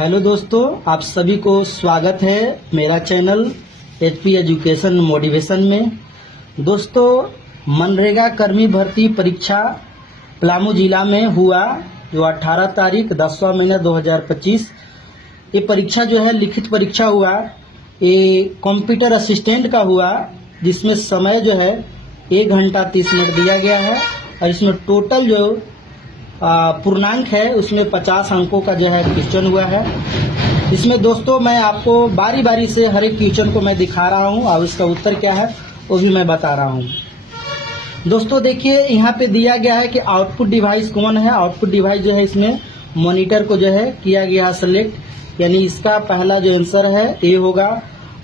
Hello दोस्तों, आप सभी को स्वागत है मेरा चैनल HP एजुकेशन मोटिवेशन में। दोस्तों, मनरेगा कर्मी भर्ती परीक्षा पलामू जिला में हुआ जो 18 तारीख 10वां महीना 2025। ये परीक्षा जो है लिखित परीक्षा हुआ, ये कंप्यूटर असिस्टेंट का हुआ, जिसमें समय जो है 1 घंटा 30 मिनट दिया गया है और इसमें टोटल जो पूर्णांक है उसमें 50 अंकों का जो है क्वेश्चन हुआ है। इसमें दोस्तों मैं आपको बारी बारी से हर एक क्वेश्चन को मैं दिखा रहा हूं और उसका उत्तर क्या है वो भी मैं बता रहा हूं। दोस्तों देखिए, यहाँ पे दिया गया है कि आउटपुट डिवाइस कौन है। आउटपुट डिवाइस जो है इसमें मॉनिटर को जो है किया गया है सेलेक्ट, यानी इसका पहला जो आंसर है ये होगा।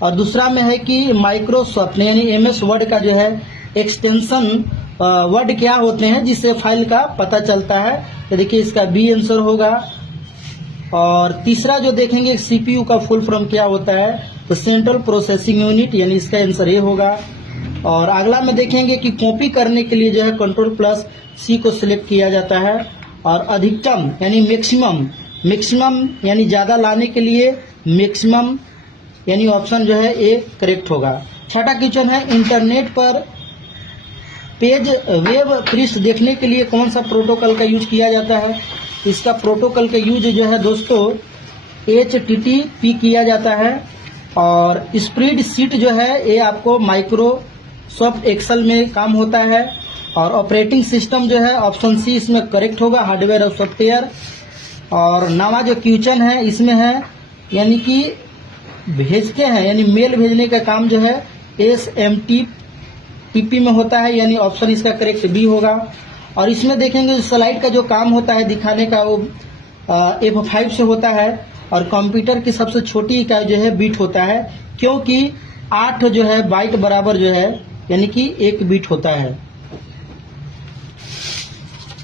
और दूसरा में है कि माइक्रोसॉफ्ट यानी MS वर्ड का जो है एक्सटेंशन वर्ड क्या होते हैं जिससे फाइल का पता चलता है, तो देखिए इसका B आंसर होगा। और तीसरा जो देखेंगे CPU का फुल फॉर्म क्या होता है, तो सेंट्रल प्रोसेसिंग यूनिट, यानी इसका आंसर ये होगा। और अगला में देखेंगे कि कॉपी करने के लिए जो है Ctrl+C को सिलेक्ट किया जाता है। और अधिकतम यानी मैक्सिमम यानी ज्यादा लाने के लिए मैक्सिमम यानी ऑप्शन जो है ए करेक्ट होगा। छठा क्वेश्चन है इंटरनेट पर पेज वेब पृष्ठ देखने के लिए कौन सा प्रोटोकॉल का यूज किया जाता है। इसका प्रोटोकॉल का यूज जो है दोस्तों HTTP किया जाता है। और स्प्रेडशीट जो है ये आपको माइक्रोसॉफ्ट एक्सेल में काम होता है। और ऑपरेटिंग सिस्टम जो है ऑप्शन C इसमें करेक्ट होगा, हार्डवेयर और सॉफ्टवेयर। और नवा जो क्वेश्चन है इसमें है यानी कि भेजते हैं यानी मेल भेजने का काम जो है SMTP में होता है, यानी ऑप्शन इसका करेक्ट B होगा। और इसमें देखेंगे स्लाइड का जो काम होता है दिखाने का वो F5 से होता है। और कंप्यूटर की सबसे छोटी इकाई जो है बीट होता है, क्योंकि 8 जो है बाइट बराबर जो है यानी कि 1 बीट होता है।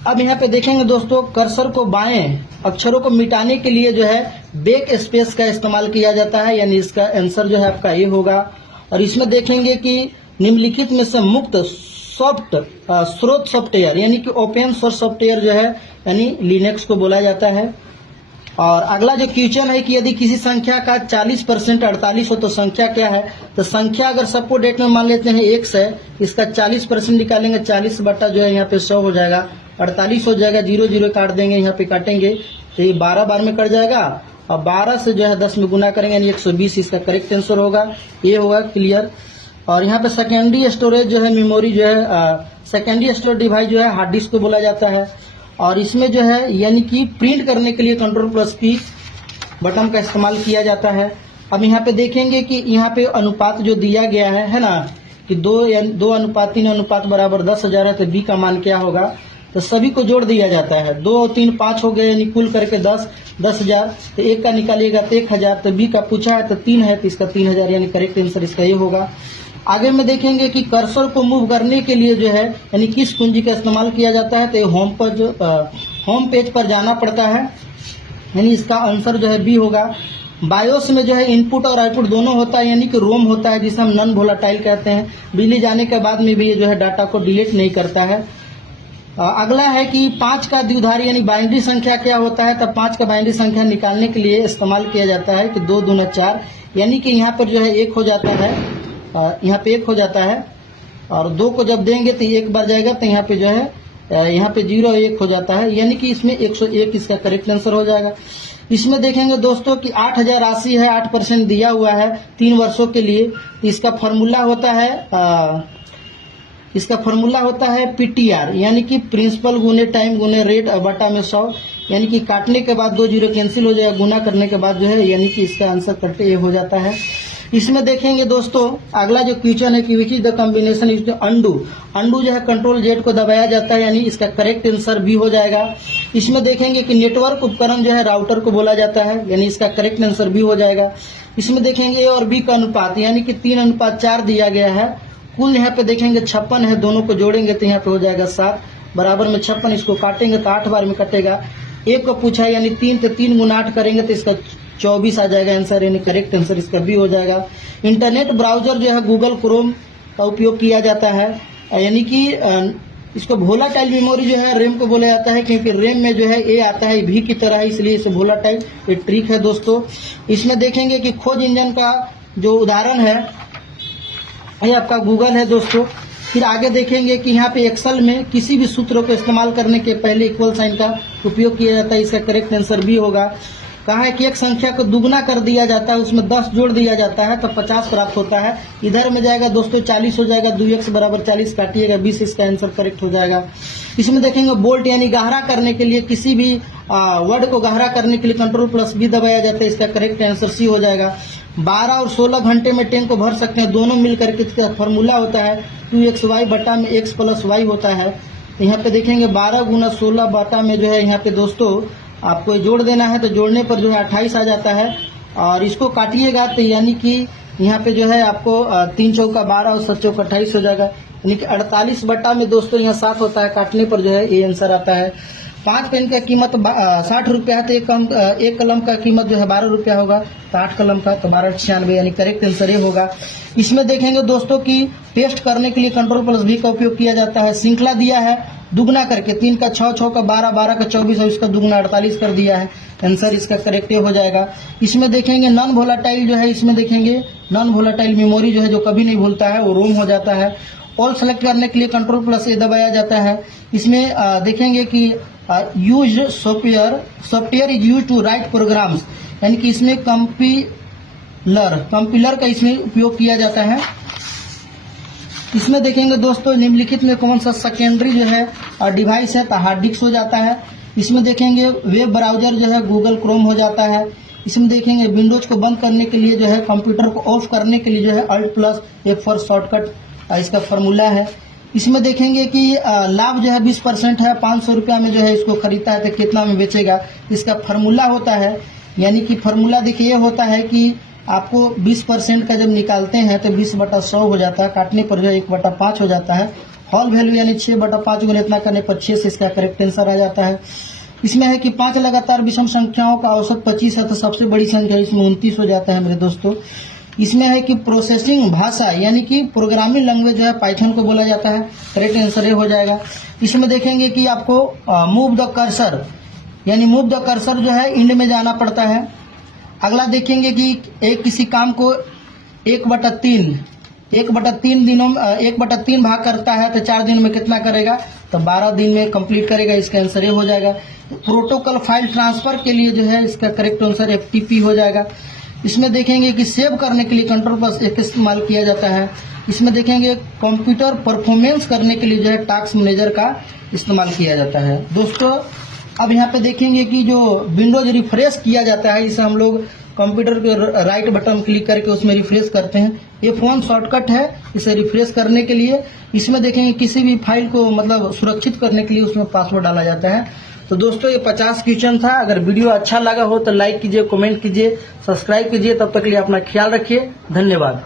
अब यहाँ पे देखेंगे दोस्तों कर्सर को बाएं अक्षरों को मिटाने के लिए जो है बैक स्पेस का इस्तेमाल किया जाता है, यानी इसका आंसर जो है आपका ये होगा। और इसमें देखेंगे कि निम्नलिखित में से मुक्त स्रोत सॉफ्टवेयर यानी कि ओपन सोर्स सॉफ्टवेयर जो है यानी लिनक्स को बोला जाता है। और अगला जो क्वेश्चन है कि यदि किसी संख्या का 40% 48 हो तो संख्या क्या है। तो संख्या अगर सबको डेट में मान लेते हैं 1 से, इसका 40% निकालेंगे, 40 बटा जो है यहाँ पे 100 हो जाएगा, 48 हो जाएगा, 0 0 काट देंगे, यहाँ पे काटेंगे तो ये 12 बार में कट जाएगा। और 12 से जो है 10 में गुना करेंगे यानी 120, इसका करेक्ट आंसर होगा, ये होगा क्लियर। और यहाँ पे सेकेंडरी स्टोरेज जो है मेमोरी जो है सेकेंडरी स्टोरेज डिवाइस जो है हार्ड डिस्क को बोला जाता है। और इसमें जो है यानी कि प्रिंट करने के लिए Ctrl+P बटन का इस्तेमाल किया जाता है। अब यहाँ पे देखेंगे कि यहाँ पे अनुपात जो दिया गया है ना कि 2:3 अनुपात बराबर 10,000 है, तो B का मान क्या होगा। तो सभी को जोड़ दिया जाता है, 2 और 3 5 हो गए यानी कुल करके 10,000। तो 1 का निकालिएगा तो 1,000, तो B का पूछा है तो 3 है तो इसका 3,000 यानी करेक्ट आंसर इसका ये होगा। आगे में देखेंगे कि कर्सर को मूव करने के लिए जो है यानी किस कुंजी का इस्तेमाल किया जाता है, तो होम पेज पर जाना पड़ता है, यानी इसका आंसर जो है B होगा। बायोस में जो है इनपुट और आउटपुट दोनों होता है, यानी कि रोम होता है जिसे हम नॉन वोलेटाइल कहते हैं। बिजली जाने के बाद में भी ये जो है डाटा को डिलीट नहीं करता है। अगला है कि 5 का द्विधारी यानी बाइनरी संख्या क्या होता है। तब 5 का बाइनरी संख्या निकालने के लिए इस्तेमाल किया जाता है कि 2 दूना 4, यानी कि यहाँ पर जो है 1 हो जाता है, यहाँ पे 1 हो जाता है। और 2 को जब देंगे तो 1 बार जाएगा, तो यहाँ पे जो है यहाँ पे 0 1 हो जाता है, यानी कि इसमें 101 इसका करेक्ट आंसर हो जाएगा। इसमें देखेंगे दोस्तों कि 8,000 राशि है, 8% दिया हुआ है 3 वर्षों के लिए। इसका फॉर्मूला होता है PTR, यानी कि प्रिंसिपल गुने टाइम गुने रेट बटा में 100, यानी कि काटने के बाद 2 0 कैंसिल हो जाएगा, गुना करने के बाद जो है यानी कि इसका आंसर करेक्ट ये हो जाता है। इसमें देखेंगे दोस्तों अगला जो क्वेश्चन है कि which is the combination is undo जो है Ctrl+Z को दबाया जाता है, यानी इसका करेक्ट आंसर B हो जाएगा। इसमें देखेंगे कि नेटवर्क उपकरण जो है राउटर को बोला जाता है, यानी इसका करेक्ट आंसर B हो जाएगा। इसमें देखेंगे A और B का अनुपात यानी कि 3:4 दिया गया है। कुल यहाँ पे देखेंगे 56 है, दोनों को जोड़ेंगे तो यहाँ पे हो जाएगा 7 बराबर में 56, इसको काटेंगे तो 8 बार में कटेगा। 1 को पूछा यानी 3 तो 3 गुना 8 करेंगे तो इसका 24 आ जाएगा आंसर, यानी करेक्ट आंसर इसका B हो जाएगा। इंटरनेट ब्राउजर जो है गूगल क्रोम का उपयोग किया जाता है, यानी कि इसको वोलाटाइल मेमोरी जो है रैम को बोला जाता है, क्योंकि रैम में जो है ए आता है भी की तरह, इसलिए इसे वोलाटाइल ये ट्रिक है दोस्तों। इसमें देखेंगे कि खोज इंजन का जो उदाहरण है ये आपका गूगल है दोस्तों। फिर आगे देखेंगे कि यहाँ पे एक्सेल में किसी भी सूत्र को इस्तेमाल करने के पहले इक्वल साइन का उपयोग किया जाता है, इसका करेक्ट आंसर भी होगा। कहा है कि एक संख्या को दुगना कर दिया जाता है, उसमें 10 जोड़ दिया जाता है तो 50 प्राप्त होता है। इधर में जाएगा दोस्तों 40 हो जाएगा, 2x बराबर 40 काटिएगा 20, इसका आंसर करेक्ट हो जाएगा। इसमें देखेंगे बोल्ट यानी गहरा करने के लिए किसी भी वर्ड को गहरा करने के लिए Ctrl+B दबाया जाता है, इसका करेक्ट आंसर सी हो जाएगा। 12 और 16 घंटे में टैंक को भर सकते हैं, दोनों मिलकर के इसका फॉर्मूला होता है 2xy बटा में x प्लस y होता है। यहाँ पे देखेंगे 12 गुना 16 बटा में जो है यहाँ पे दोस्तों आपको जोड़ देना है, तो जोड़ने पर जो है 28 आ जाता है। और इसको काटिएगा तो यानी कि यहाँ पे जो है आपको 3 चौका 12 और 7 चौका 28 हो जाएगा, यानी कि 48 बटा में दोस्तों यहाँ 7 होता है, काटने पर जो है ये आंसर आता है। 5 पेन का कीमत 60 रुपया है, तो एक कलम का कीमत जो है 12 रुपया होगा, तो 8 कलम का तो 1296, यानी करेक्ट आंसर ये होगा। इसमें देखेंगे दोस्तों कि पेस्ट करने के लिए Ctrl+V का उपयोग किया जाता है। श्रृंखला दिया है दुगना करके, 3 का 6, 6 का 12, 12 का 24 और इसका दुगना 48 कर दिया है, आंसर इसका करेक्ट हो जाएगा। इसमें देखेंगे नॉन वोलाटाइल जो है, इसमें देखेंगे नॉन वोलाटाइल मेमोरी जो है जो कभी नहीं भूलता है वो रोम हो जाता है। ऑल सेलेक्ट करने के लिए Ctrl+A दबाया जाता है। इसमें देखेंगे कि use software is use to write programs, यानी कि इसमें कंपिलर का इसमें उपयोग किया जाता है। इसमें देखेंगे दोस्तों निम्नलिखित में कौन सा सेकेंडरी जो है डिवाइस है, तो हार्ड डिस्क हो जाता है। इसमें देखेंगे वेब ब्राउजर जो है गूगल क्रोम हो जाता है। इसमें देखेंगे विंडोज को बंद करने के लिए जो है, कंप्यूटर को ऑफ करने के लिए जो है Alt+F4 शॉर्टकट इसका फॉर्मूला है। इसमें देखेंगे कि लाभ जो है 20% है, 500 रुपया में जो है इसको खरीदता है तो कितना में बेचेगा, इसका फॉर्मूला होता है। यानी कि फॉर्मूला देखिए ये होता है कि आपको 20% का जब निकालते हैं तो 20/100 हो जाता है, काटने पर जो है 1/5 हो जाता है। होल वैल्यू यानी 6/5 गुना इतना करने पर 6 से इसका करेक्ट आंसर आ जाता है। इसमें है कि 5 लगातार विषम संख्याओं का औसत 25 है, तो सबसे बड़ी संख्या इसमें 29 हो जाता है मेरे दोस्तों। इसमें है कि प्रोसेसिंग भाषा यानी कि प्रोग्रामिंग लैंग्वेज जो है पाइथन को बोला जाता है, करेक्ट आंसर ये हो जाएगा। इसमें देखेंगे कि आपको मूव द कर्सर यानी मूव द कर्सर जो है इंड में जाना पड़ता है। अगला देखेंगे कि किसी काम को 1/3 भाग करता है तो 4 दिन में कितना करेगा, तो 12 दिन में कंप्लीट करेगा, इसका आंसर ये हो जाएगा। प्रोटोकॉल फाइल ट्रांसफर के लिए जो है इसका करेक्ट आंसर FTP हो जाएगा। इसमें देखेंगे कि सेव करने के लिए Ctrl+A इस्तेमाल किया जाता है। इसमें देखेंगे कंप्यूटर परफॉर्मेंस करने के लिए जो है टास्क मैनेजर का इस्तेमाल किया जाता है दोस्तों। अब यहाँ पे देखेंगे कि जो विंडोज रिफ्रेश किया जाता है, इसे हम लोग कंप्यूटर के राइट बटन क्लिक करके उसमें रिफ्रेश करते हैं। ये फोन शॉर्टकट है इसे रिफ्रेश करने के लिए। इसमें देखेंगे किसी भी फाइल को मतलब सुरक्षित करने के लिए उसमें पासवर्ड डाला जाता है। तो दोस्तों ये 50 क्वेश्चन था। अगर वीडियो अच्छा लगा हो तो लाइक कीजिए, कमेंट कीजिए, सब्सक्राइब कीजिए। तब तक के लिए अपना ख्याल रखिए, धन्यवाद।